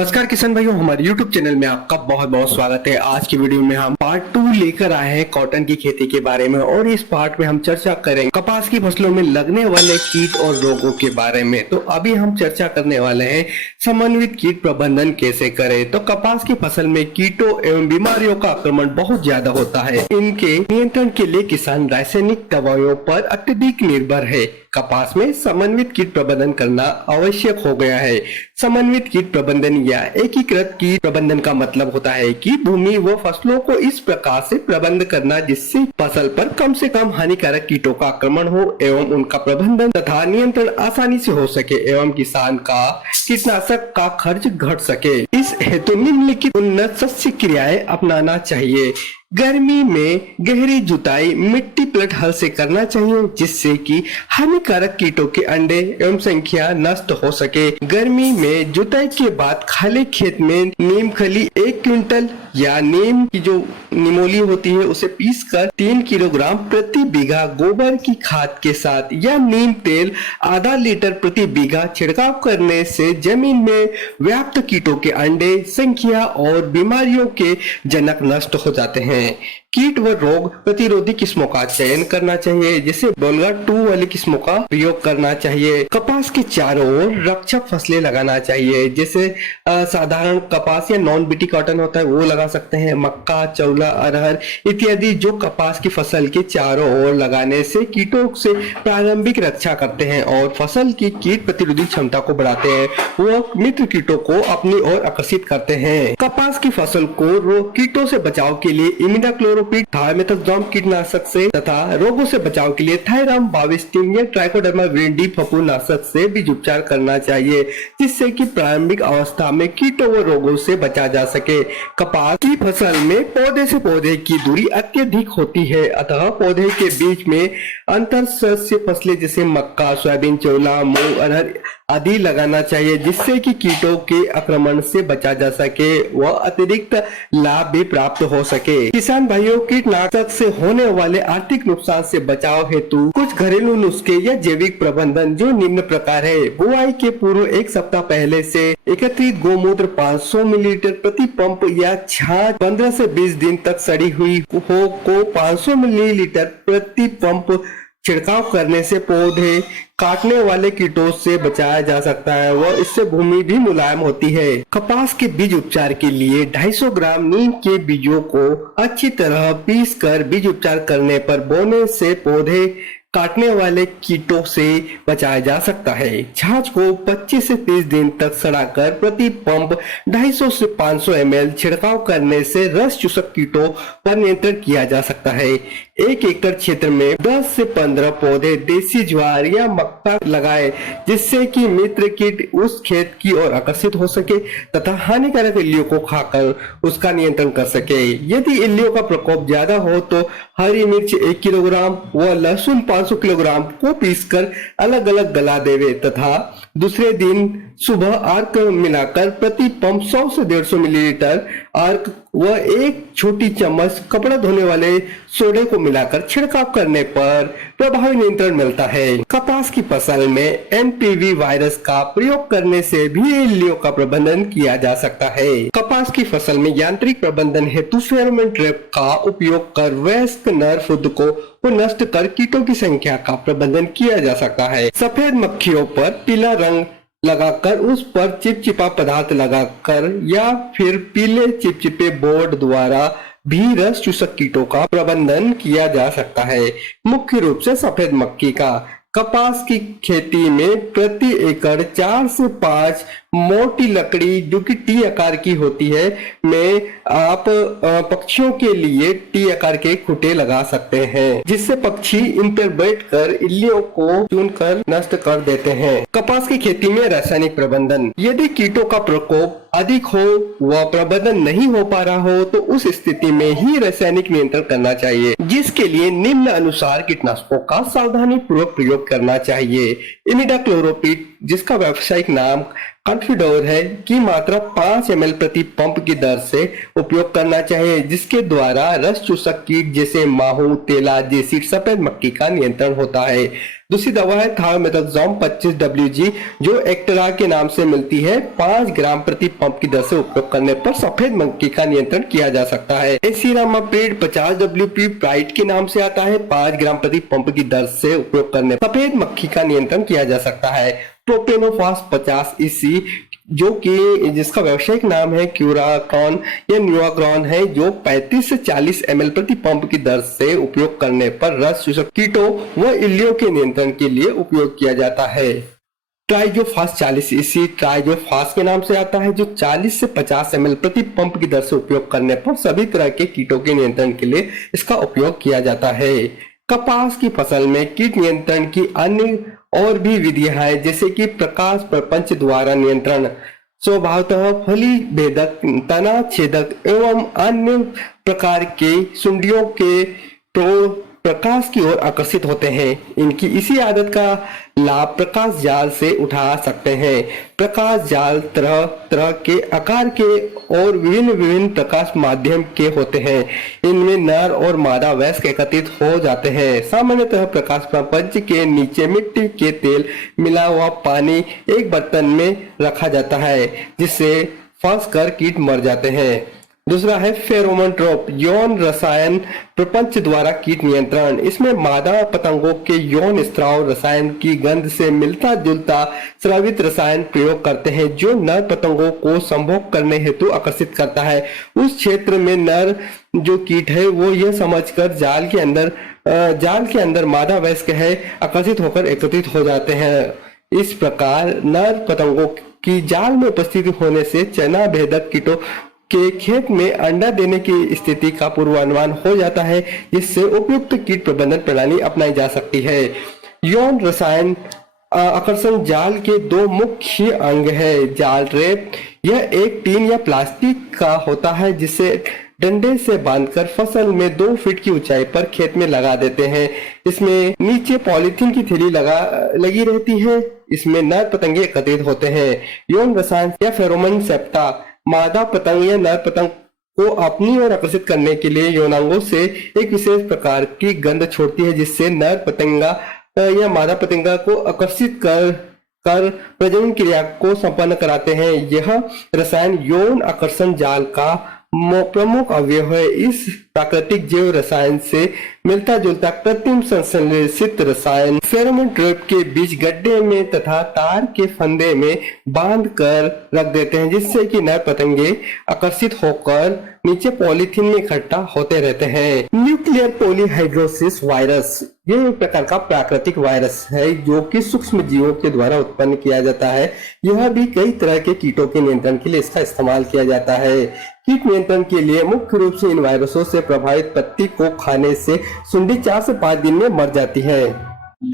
नमस्कार किसान भाइयों, हमारे YouTube चैनल में आपका बहुत बहुत स्वागत है। आज की वीडियो में हम पार्ट 2 लेकर आए हैं कॉटन की खेती के बारे में और इस पार्ट में हम चर्चा करेंगे कपास की फसलों में लगने वाले कीट और रोगों के बारे में। तो अभी हम चर्चा करने वाले हैं समन्वित कीट प्रबंधन कैसे करें। तो कपास की फसल में कीटों एवं बीमारियों का आक्रमण बहुत ज्यादा होता है। इनके नियंत्रण के लिए किसान रासायनिक दवाइयों पर अत्यधिक निर्भर है। कपास में समन्वित कीट प्रबंधन करना आवश्यक हो गया है। समन्वित कीट प्रबंधन या एकीकृत कीट प्रबंधन का मतलब होता है कि भूमि व फसलों को इस प्रकार से प्रबंध करना जिससे फसल पर कम से कम हानिकारक कीटों का आक्रमण हो एवं उनका प्रबंधन तथा नियंत्रण आसानी से हो सके एवं किसान का कीटनाशक का खर्च घट सके। इस हेतु निम्नलिखित उन्नत शस्य क्रियाएं अपनाना चाहिए। गर्मी में गहरी जुताई मिट्टी प्लट हल से करना चाहिए जिससे कि हानिकारक कीटों के अंडे एवं संख्या नष्ट हो सके। गर्मी में जुताई के बाद खाली खेत में नीम खली 1 क्विंटल या नीम की जो निमोली होती है उसे पीसकर 3 किलोग्राम प्रति बीघा गोबर की खाद के साथ या नीम तेल आधा लीटर प्रति बीघा छिड़काव करने से जमीन में व्याप्त कीटों के अंडे संख्या और बीमारियों के जनक नष्ट हो जाते हैं। कीट व रोग प्रतिरोधी किस्मों का चयन करना चाहिए, जैसे बोलगा 2 वाली किस्मों का प्रयोग करना चाहिए। कपास के चारों ओर रक्षक फसलें लगाना चाहिए, जैसे साधारण कपास या नॉन बीटी कॉटन होता है वो लगा सकते हैं। मक्का, चौला, अरहर इत्यादि जो कपास की फसल के चारों ओर लगाने से कीटों से प्रारंभिक रक्षा करते हैं और फसल की कीट प्रतिरोधी क्षमता को बढ़ाते हैं। वो मित्र कीटों को अपनी ओर आकर्षित करते हैं। कपास की फसल को कीटों से बचाव के लिए इमिडाक्लोरोपिड थायमेथाक्सोम कीटनाशक से तथा रोगों से बचाव के लिए थायराम बाविस्टिन या ट्राइकोडर्मा विरिडी फफूंदनाशक से बीज उपचार करना चाहिए जिससे कि प्रारंभिक अवस्था में कीटों व रोगों से बचा जा सके। कपास की फसल में पौधे से पौधे की दूरी अत्यधिक होती है, अतः पौधे के बीच में अंतर शस्य फसलें जैसे मक्का, सोयाबीन, चौला, मूंग, अरहर आदि लगाना चाहिए जिससे कि कीटों के आक्रमण से बचा जा सके व अतिरिक्त लाभ भी प्राप्त हो सके। किसान भाइयों, कीटनाशक से होने वाले आर्थिक नुकसान से बचाव हेतु कुछ घरेलू नुस्खे या जैविक प्रबंधन जो निम्न प्रकार है। बुआई के पूर्व 1 सप्ताह पहले से एकत्रित गोमूत्र 500 मिलीलीटर प्रति पंप या छाछ 15 से 20 दिन तक सड़ी हुई हो को 500 मिलीलीटर प्रति पंप छिड़काव करने से पौधे काटने वाले कीटों से बचाया जा सकता है व इससे भूमि भी मुलायम होती है। कपास के बीज उपचार के लिए 250 ग्राम नीम के बीजों को अच्छी तरह पीसकर बीज उपचार करने पर बोने से पौधे काटने वाले कीटों से बचाया जा सकता है। छाछ को 25 से 30 दिन तक सड़ाकर प्रति पंप 250 से 500 ml छिड़काव करने से रस चूसक कीटों पर नियंत्रण किया जा सकता है। 1 एकड़ क्षेत्र में 10 से 15 पौधे देसी ज्वार या मक्का लगाए जिससे कि मित्र कीट उस खेत की ओर आकर्षित हो सके तथा हानिकारक इल्लियों को खाकर उसका नियंत्रण कर सके। यदि इल्लियों का प्रकोप ज्यादा हो तो हरी मिर्च 1 किलोग्राम व लहसुन 500 किलोग्राम को पीसकर अलग अलग गला देवे तथा दूसरे दिन सुबह अर्क मिलाकर प्रति पंप 100 से 150 मिलीलीटर अर्क व 1 छोटी चम्मच कपड़ा धोने वाले सोडे को मिलाकर छिड़काव करने पर प्रभावी नियंत्रण मिलता है। कपास की फसल में एनपीवी वायरस का प्रयोग करने से भी इल्लियों का प्रबंधन किया जा सकता है। कपास की फसल में यांत्रिक प्रबंधन हेतु फेरोमोन ट्रैप का उपयोग कर वयस्क नर फुद को नष्ट कर कीटों की संख्या का प्रबंधन किया जा सकता है। सफेद मक्खियों पर पीला रंग लगाकर उस पर चिपचिपा पदार्थ लगाकर या फिर पीले चिपचिपे बोर्ड द्वारा भी रस चूसक कीटों का प्रबंधन किया जा सकता है। मुख्य रूप से सफेद मक्खी का कपास की खेती में प्रति एकड़ 4 से 5 मोटी लकड़ी जो कि टी आकार की होती है में आप पक्षियों के लिए टी आकार के खूंटे लगा सकते हैं जिससे पक्षी इन पर बैठकर इल्लियों को चुनकर नष्ट कर देते हैं। कपास की खेती में रासायनिक प्रबंधन, यदि कीटों का प्रकोप अधिक हो व प्रबंधन नहीं हो पा रहा हो तो उस स्थिति में ही रासायनिक नियंत्रण करना चाहिए जिसके लिए निम्न अनुसार कीटनाशकों का सावधानी पूर्वक प्रयोग करना चाहिए। इमिडाक्लोरोपिड जिसका व्यावसायिक नाम कॉन्फिडोर है की मात्रा 5 ml प्रति पंप की दर से उपयोग करना चाहिए, जिसके द्वारा रस चूसक कीट जैसे माहू, तेला जैसी सफेद मक्खी का नियंत्रण होता है। दूसरी दवा है थायोमेथाक्सोम 25 WG, जो एक्टेरा के नाम से मिलती है। 5 ग्राम प्रति पंप की दर से उपयोग करने पर सफेद मक्खी का नियंत्रण किया जा सकता है। एसिरामाप्रिड 50 WP प्राइट के नाम से आता है। 5 ग्राम प्रति पंप की दर से उपयोग करने पर सफेद मक्खी का नियंत्रण किया जा सकता है। प्रोपेनोफास 50 EC, जो कि जिसका व्यावसायिक नाम है क्यूराक्रॉन या न्यूआक्रॉन है, जो 35 से 40 ml प्रति पंप की दर से उपयोग करने पर रस चूसक कीटों व इल्लियों के नियंत्रण के लिए उपयोग किया जाता है। ट्राइजोफास 40 EC ट्राइजोफास के नाम से आता है, जो 40 से 50 ml प्रति पंप की दर से उपयोग करने पर सभी तरह के कीटों के नियंत्रण के लिए इसका उपयोग किया जाता है। कपास की फसल में कीट नियंत्रण की अन्य और भी विधियां हैं, जैसे कि प्रकाश प्रपंच द्वारा नियंत्रण स्वभावतः फली भेदक, तना छेदक एवं अन्य प्रकार के सुंडियों के प्रकाश की ओर आकर्षित होते हैं। इनकी इसी आदत का लाभ प्रकाश जाल से उठा सकते हैं। प्रकाश जाल तरह तरह के आकार के और विभिन्न प्रकाश माध्यम के होते हैं। इनमें नर और मादा वयस्क एकत्रित हो जाते हैं। सामान्यतः प्रकाश प्रपंच के नीचे मिट्टी के तेल मिला हुआ पानी एक बर्तन में रखा जाता है, जिससे फंस कर कीट मर जाते हैं। दूसरा है फेरोमोन ट्रैप यौन रसायन प्रपंच द्वारा कीट नियंत्रण। इसमें मादा पतंगों के यौन स्त्राव रसायन की गंध से मिलता जुलता स्रावित रसायन प्रयोग करते हैं, जो नर पतंगों को संभोग करने हेतु आकर्षित करता है। उस क्षेत्र में नर जो कीट है वो यह समझकर जाल के अंदर मादा वयस्क है आकर्षित होकर एकत्रित हो जाते हैं। इस प्रकार नर पतंगों की जाल में उपस्थिति होने से चना भेदक कीटों के खेत में अंडा देने की स्थिति का पूर्वानुमान हो जाता है, जिससे उपयुक्त कीट प्रबंधन प्रणाली अपनाई जा सकती है। यौन रसायन आकर्षण जाल के 2 मुख्य अंग है। जाल ट्रैप यह एक टीन या प्लास्टिक का होता है, जिसे डंडे से बांधकर फसल में 2 फीट की ऊंचाई पर खेत में लगा देते हैं। इसमें नीचे पॉलीथीन की थैली लगी रहती है। इसमें नर पतंगे एकत्रित होते हैं। यौन रसायन या फेरोमोन सेप्टा मादा पतंग या नर पतंग को अपनी ओर आकर्षित करने के लिए यौनांगों से एक विशेष प्रकार की गंध छोड़ती है, जिससे नर पतंगा या मादा पतंगा को आकर्षित कर प्रजनन क्रिया को संपन्न कराते हैं। यह रसायन यौन आकर्षण जाल का प्रमुख अवयव है। इस प्राकृतिक जैव रसायन से मिलता जुलता कृत्रिम संश्लेषित रसायन फेरोमोन ट्रैप के बीच गड्ढे में तथा तार के फंदे में बांध कर रख देते हैं, जिससे कि नर पतंगे आकर्षित होकर नीचे पॉलीथीन में इकट्ठा होते रहते हैं। न्यूक्लियर पॉलीहाइड्रोसिस वायरस ये एक प्रकार का प्राकृतिक वायरस है, जो कि सूक्ष्म जीवों के द्वारा उत्पन्न किया जाता है। यह भी कई तरह के कीटों के नियंत्रण के लिए इसका इस्तेमाल किया जाता है। कीट नियंत्रण के लिए मुख्य रूप से इन वायरसों से प्रभावित पत्ती को खाने से सुंडी 4 से 5 दिन में मर जाती है।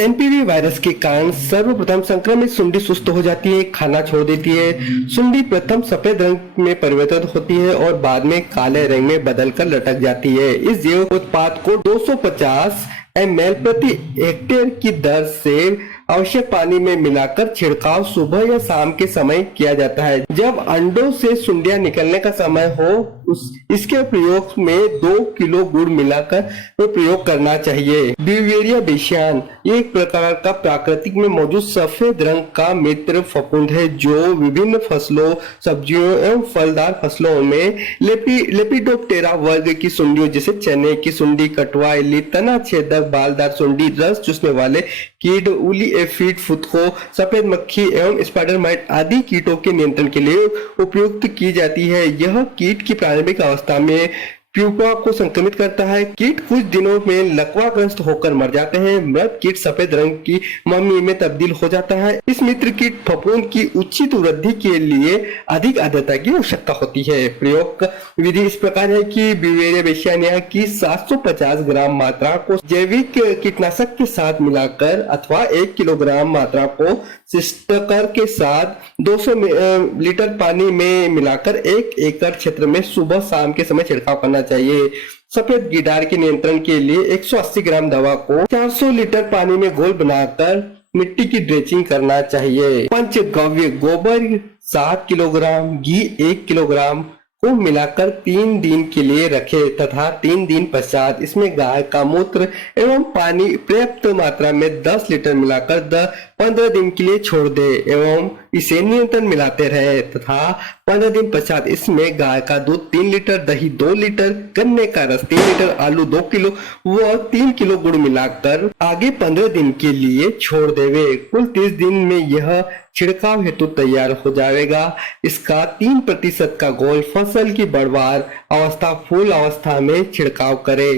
एनपीवी वायरस के कारण सर्वप्रथम संक्रमित सुंडी सुस्त हो जाती है, खाना छोड़ देती है। सुंडी प्रथम सफेद रंग में परिवर्तित होती है और बाद में काले रंग में बदलकर लटक जाती है। इस जैव उत्पाद को 250 ml प्रति हेक्टेयर की दर से आवश्यक पानी में मिलाकर छिड़काव सुबह या शाम के समय किया जाता है। जब अंडों से सुंडियां निकलने का समय हो इसके प्रयोग में 2 किलो गुड़ मिलाकर प्रयोग करना चाहिए। ब्यूवेरिया बेसियान ये एक प्रकार का प्राकृतिक में मौजूद सफेद रंग का मित्र फफूंद है, जो विभिन्न फसलों, सब्जियों एवं फलदार फसलों में लेपिडोप्टेरा वर्ग की सुंडियों जैसे चने की सुंडी, कटवा इल्ली, तना छेदक, बालदार सुंडी, रस चूसने वाले कीट, उली एफिड, फुदको, सफेद मक्खी एवं स्पाइडर माइट आदि कीटों के नियंत्रण के लिए उपयुक्त की जाती है। यह कीट की प्रारंभिक अवस्था में प्यूपा को संक्रमित करता है। कीट कुछ दिनों में लकवाग्रस्त होकर मर जाते हैं। मृत कीट सफेद रंग की मम्मी में तब्दील हो जाता है। इस मित्र कीट फफूंद की उचित वृद्धि के लिए अधिक आर्द्रता की आवश्यकता होती है। प्रयोग विधि इस प्रकार है कि ब्यूवेरिया बेसियाना की 750 ग्राम मात्रा को जैविक कीटनाशक के साथ मिलाकर अथवा 1 किलोग्राम मात्रा को सिस्टकर के साथ 200 लीटर पानी में मिलाकर 1 एकड़ क्षेत्र में सुबह शाम के समय छिड़काव करना चाहिए। सफेद गिडार के नियंत्रण के लिए 180 ग्राम दवा को 400 लीटर पानी में घोल बनाकर मिट्टी की ड्रेचिंग करना चाहिए। पंचगव्य गोबर 7 किलोग्राम, घी 1 किलोग्राम को मिलाकर 3 दिन के लिए रखें तथा 3 दिन पश्चात इसमें गाय का मूत्र एवं पानी पर्याप्त मात्रा में 10 लीटर मिलाकर 15 दिन के लिए छोड़ दे एवं इसे निरंतर मिलाते रहे तथा 15 दिन पश्चात इसमें गाय का दूध 3 लीटर, दही 2 लीटर, गन्ने का रस 3 लीटर, आलू 2 किलो व 3 किलो गुड़ मिलाकर आगे 15 दिन के लिए छोड़ देवे। कुल 30 दिन में यह छिड़काव हेतु तैयार हो जाएगा। इसका 3% का घोल फसल की बढ़वार अवस्था फूल अवस्था में छिड़काव करे।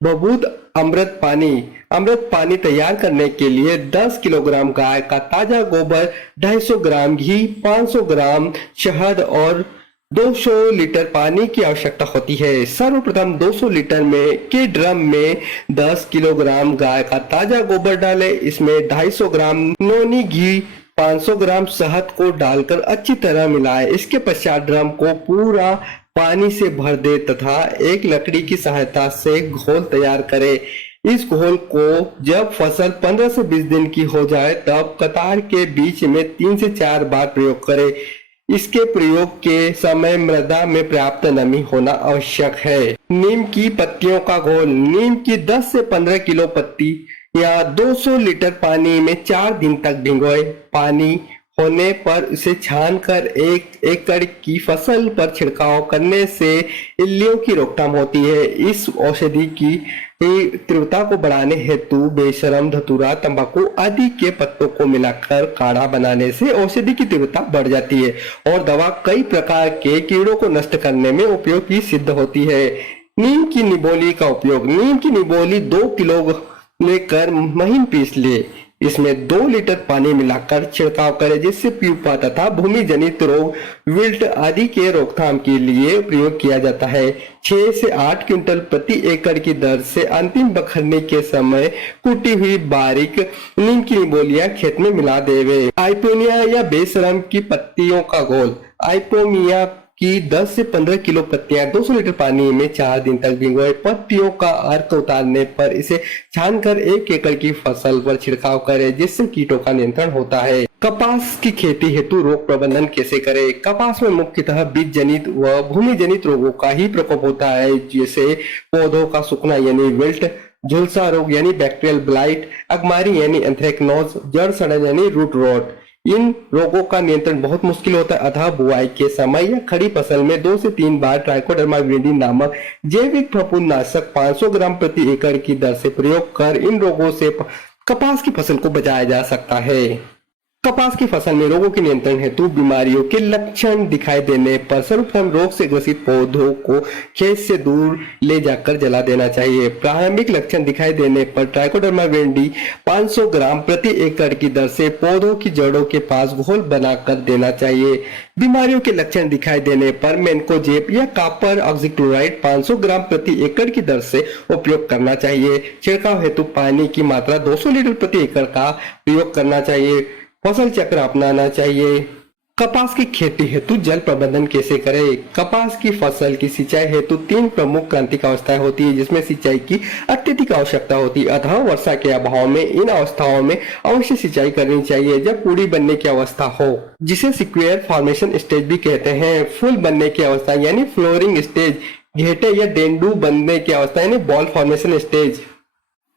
बबूद अमृत पानी तैयार करने के लिए 10 किलोग्राम गाय का ताजा गोबर, 250 ग्राम घी, 500 ग्राम शहद और 200 लीटर पानी की आवश्यकता होती है। सर्वप्रथम 200 लीटर के ड्रम में 10 किलोग्राम गाय का ताजा गोबर डालें। इसमें 250 ग्राम नोनी घी, 500 ग्राम शहद को डालकर अच्छी तरह मिलाएं। इसके पश्चात ड्रम को पूरा पानी से भर दे तथा एक लकड़ी की सहायता से घोल तैयार करें। इस घोल को जब फसल 15 से 20 दिन की हो जाए तब कतार के बीच में 3 से 4 बार प्रयोग करें। इसके प्रयोग के समय मृदा में पर्याप्त नमी होना आवश्यक है। नीम की पत्तियों का घोल, नीम की 10 से 15 किलो पत्ती या 200 लीटर पानी में 4 दिन तक भिगोए। पानी होने पर इसे छानकर 1 एकड़ की फसल पर छिड़काव करने से इल्लियों की रोकथाम होती है। इस औषधि की तीव्रता को बढ़ाने हेतु बेशरम, धतूरा, तंबाकू आदि के पत्तों को मिलाकर काढ़ा बनाने से औषधि की तीव्रता बढ़ जाती है और दवा कई प्रकार के कीड़ों को नष्ट करने में उपयोगी सिद्ध होती है। नीम की निबोली का उपयोग, नीम की निबोली 2 किलो लेकर महीन पीस ले। इसमें 2 लीटर पानी मिलाकर छिड़काव करें जिससे प्यूपा तथा भूमि जनित रोग, विल्ट आदि के रोकथाम के लिए प्रयोग किया जाता है। 6 से 8 क्विंटल प्रति एकड़ की दर से अंतिम बखरने के समय कुटी हुई बारीक नीम की निबोलियां खेत में मिला देवे। आइपोनिया या बेशरम की पत्तियों का घोल, आइपोमिया की 10 से 15 किलो पत्तियां 200 लीटर पानी में 4 दिन तक भिगोए। पत्तियों का अर्क उतारने पर इसे छानकर 1 एकड़ की फसल पर छिड़काव करें जिससे कीटों का नियंत्रण होता है। कपास की खेती हेतु रोग प्रबंधन कैसे करें? कपास में मुख्यतः बीज जनित व भूमि जनित रोगों का ही प्रकोप होता है, जैसे पौधों का सूखना यानी विल्ट, झुलसा रोग यानी बैक्टीरियल ब्लाइट, अगमारी यानी एंथ्रेक्नोज, जड़ सड़न यानी रूट रॉट। इन रोगों का नियंत्रण बहुत मुश्किल होता है, अतः बुआई के समय या खड़ी फसल में 2 से 3 बार ट्राइकोडर्मा विरिडी नामक जैविक फफूंदनाशक 500 ग्राम प्रति एकड़ की दर से प्रयोग कर इन रोगों से कपास की फसल को बचाया जा सकता है। कपास की फसल में रोगों के नियंत्रण हेतु बीमारियों के लक्षण दिखाई देने पर सर्वप्रथम रोग से ग्रसित पौधों को खेत से दूर ले जाकर जला देना चाहिए। प्रारंभिक लक्षण दिखाई देने पर ट्राइकोडर्मा विरिडी 500 ग्राम प्रति एकड़ की दर से पौधों की जड़ों के पास घोल बनाकर देना चाहिए। बीमारियों के लक्षण दिखाई देने पर मेन्कोजेब या कॉपर ऑक्सीक्लोराइड 500 ग्राम प्रति एकड़ की दर से उपयोग करना चाहिए। छिड़काव हेतु पानी की मात्रा 200 लीटर प्रति एकड़ का प्रयोग करना चाहिए। फसल चक्र अपनाना चाहिए। कपास की खेती हेतु जल प्रबंधन कैसे करें? कपास की फसल की सिंचाई हेतु 3 प्रमुख क्रांतिक अवस्थाएं होती है जिसमें सिंचाई की अत्यधिक आवश्यकता होती है, अतः वर्षा के अभाव में इन अवस्थाओं में अवश्य सिंचाई करनी चाहिए। जब पूरी बनने की अवस्था हो, जिसे स्क्वायर फॉर्मेशन स्टेज भी कहते हैं, फूल बनने की अवस्था यानी फ्लोरिंग स्टेज, घेटे या डेंडू बनने की अवस्था यानी बॉल फॉर्मेशन स्टेज।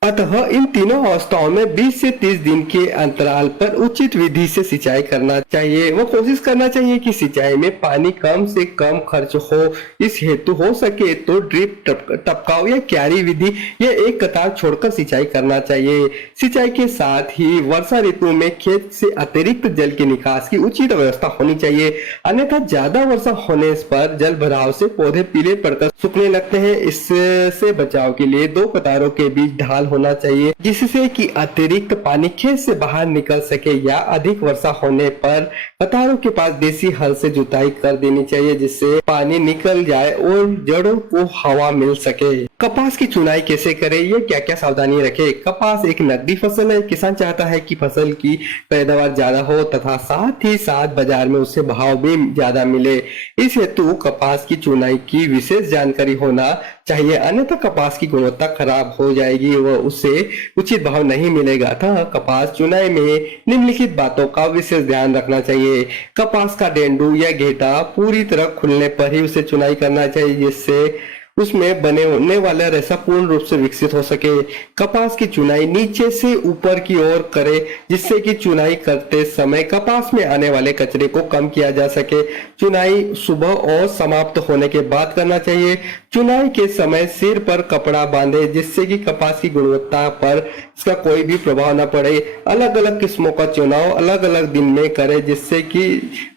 अतः इन तीनों अवस्थाओं में 20 से 30 दिन के अंतराल पर उचित विधि से सिंचाई करना चाहिए। वो कोशिश करना चाहिए कि सिंचाई में पानी कम से कम खर्च हो। इस हेतु हो सके तो ड्रिप, टपकाव या क्यारी विधि या एक कतार छोड़कर सिंचाई करना चाहिए। सिंचाई के साथ ही वर्षा ऋतु में खेत से अतिरिक्त जल के निकास की उचित व्यवस्था होनी चाहिए, अन्यथा ज्यादा वर्षा होने पर जल भराव से पौधे पीले पड़कर सूखने लगते हैं। इससे बचाव के लिए 2 कतारों के बीच ढाल होना चाहिए जिससे कि अतिरिक्त पानी खेत से बाहर निकल सके, या अधिक वर्षा होने पर कतारों के पास देसी हल से जुताई कर देनी चाहिए जिससे पानी निकल जाए और जड़ों को हवा मिल सके। कपास की चुनाई कैसे करें, ये क्या क्या सावधानी रखें। कपास एक नकदी फसल है। किसान चाहता है कि फसल की पैदावार ज्यादा हो तथा साथ ही साथ बाजार में उससे भाव भी ज्यादा मिले। इस हेतु कपास की चुनाई की विशेष जानकारी होना चाहिए, अन्यथा कपास की गुणवत्ता खराब हो जाएगी व उससे उचित भाव नहीं मिलेगा। अतः कपास चुनाई में निम्नलिखित बातों का विशेष ध्यान रखना चाहिए। कपास का डेंडू या घेटा पूरी तरह खुलने पर ही उसे चुनाई करना चाहिए, जिससे उसमें बने होने वाला रेशा पूर्ण रूप से विकसित हो सके। कपास की चुनाई नीचे से ऊपर की ओर करें, जिससे कि चुनाई करते समय कपास में आने वाले कचरे को कम किया जा सके। चुनाई सुबह और समाप्त होने के बाद करना चाहिए। चुनाई के समय सिर पर कपड़ा बांधे, जिससे कि कपास की गुणवत्ता पर इसका कोई भी प्रभाव न पड़े। अलग अलग किस्मों का चुनाव अलग अलग दिन में करें, जिससे कि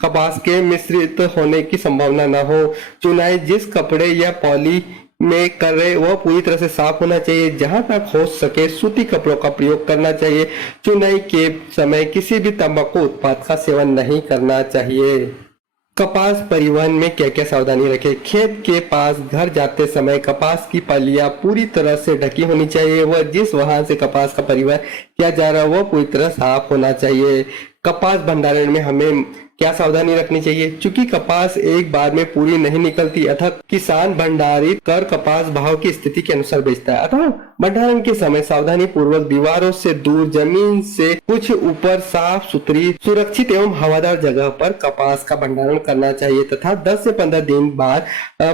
कपास के मिश्रित होने की संभावना न हो। चुनाई जिस कपड़े या पॉली में कर रहे वह पूरी तरह से साफ होना चाहिए। जहां तक हो सके सूती कपड़ों का प्रयोग करना चाहिए। चुनाई के समय किसी भी तंबाकू उत्पाद का सेवन नहीं करना चाहिए। कपास परिवहन में क्या क्या सावधानी रखें। खेत के पास घर जाते समय कपास की पलियां पूरी तरह से ढकी होनी चाहिए। वह जिस वाहन से कपास का परिवहन किया जा रहा है वह पूरी तरह साफ होना चाहिए। कपास भंडारण में हमें क्या सावधानी रखनी चाहिए। चूंकि कपास एक बार में पूरी नहीं निकलती, अतः किसान भंडारित कर कपास भाव की स्थिति के अनुसार बेचता है। अतः भंडारण के समय सावधानी पूर्वक दीवारों से दूर, जमीन से कुछ ऊपर साफ सुथरी, सुरक्षित एवं हवादार जगह पर कपास का भंडारण करना चाहिए तथा 10 से 15 दिन बाद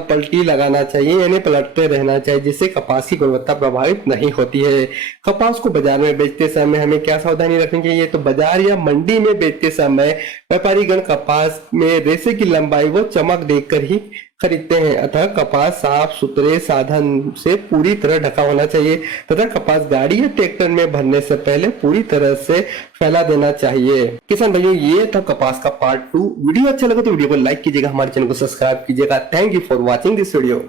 पलटी लगाना चाहिए, यानी पलटते रहना चाहिए, जिससे कपास की गुणवत्ता प्रभावित नहीं होती है। कपास को बाजार में बेचते समय हमें क्या सावधानी रखनी चाहिए। तो बाजार या मंडी में बेचते समय व्यापारी कपास में रेशे की लंबाई व चमक देखकर ही खरीदते हैं। अतः कपास साफ सुथरे साधन से पूरी तरह ढका होना चाहिए तथा कपास गाड़ी या ट्रैक्टर में भरने से पहले पूरी तरह से फैला देना चाहिए। किसान भाइयों, ये था कपास का पार्ट 2। वीडियो अच्छा लगा तो वीडियो को लाइक कीजिएगा, हमारे चैनल को सब्सक्राइब कीजिएगा। Thank you for watching this video.